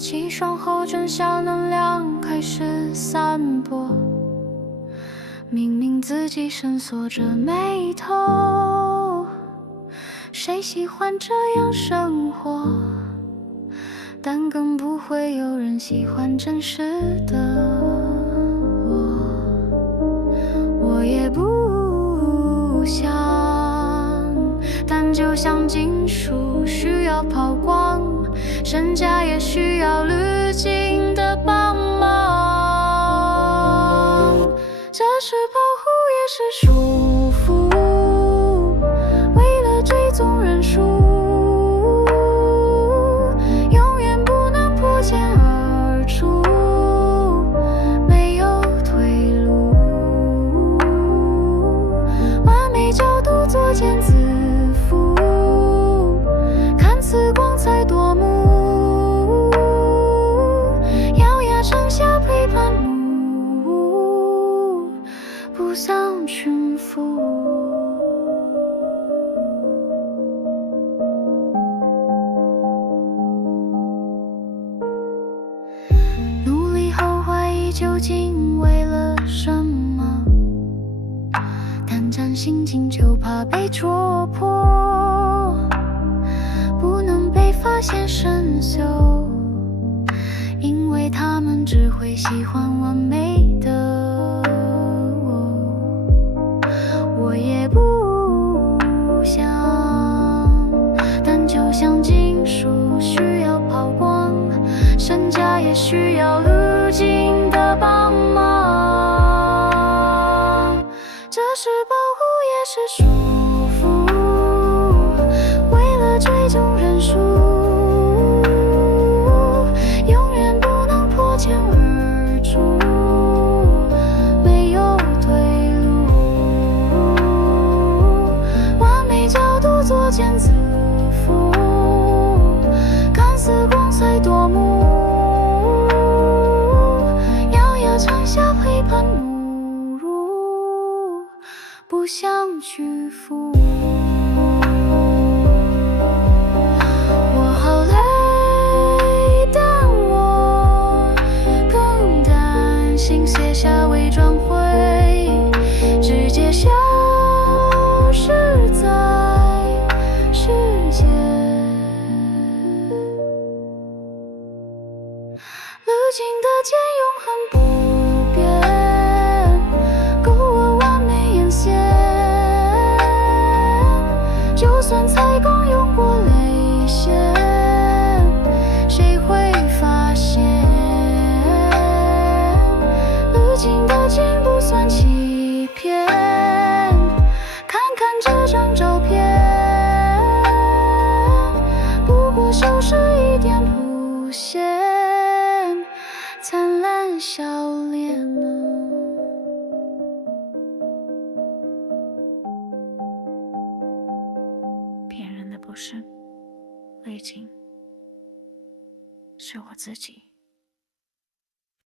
起床后正向能量开始散播，明明自己深锁着眉头，谁喜欢这样生活？但更不会有人喜欢真实的我也不想，但就像金属需要抛光，身价也需要滤镜的帮忙。这是保护，也是束缚，为了追踪人数，永远不能破茧而出，没有退路。完美角度作茧自缚，看似光彩夺目，咬牙撑下陪伴幕，不想驯服。努力后怀疑究竟为了什么，胆战心惊就怕被戳破，不能被发现生锈，因为他们只会喜欢完美的我也不想，但就像金属需要抛光，身价也需要滤镜的帮忙。这是保护，也是束缚，为了追踪人数，永远不能破茧而出，没有退路。完美角度作茧自缚，看似光彩夺目，咬牙撑下陪伴母乳，不想屈服。我好累，但我更担心卸下伪装会直接消失在世界。滤镜的剑永恒不变，勾勒完美眼线，就算彩光用过泪腺，谁会发现？滤镜的剑不算欺骗，看看这张照片，不过修饰一点凸显，灿烂笑脸呢。骗人的不是滤镜，是我自己。